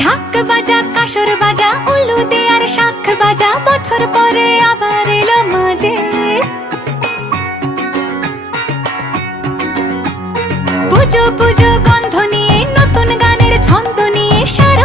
ঢাক বাজা কাসর বাজা উলু দে আর শাখ বাজা, বছর পরে আবার এলো মাঝে। পুজো পুজো গন্ধ নিয়ে নতুন গানের ছন্দ নিয়ে সারা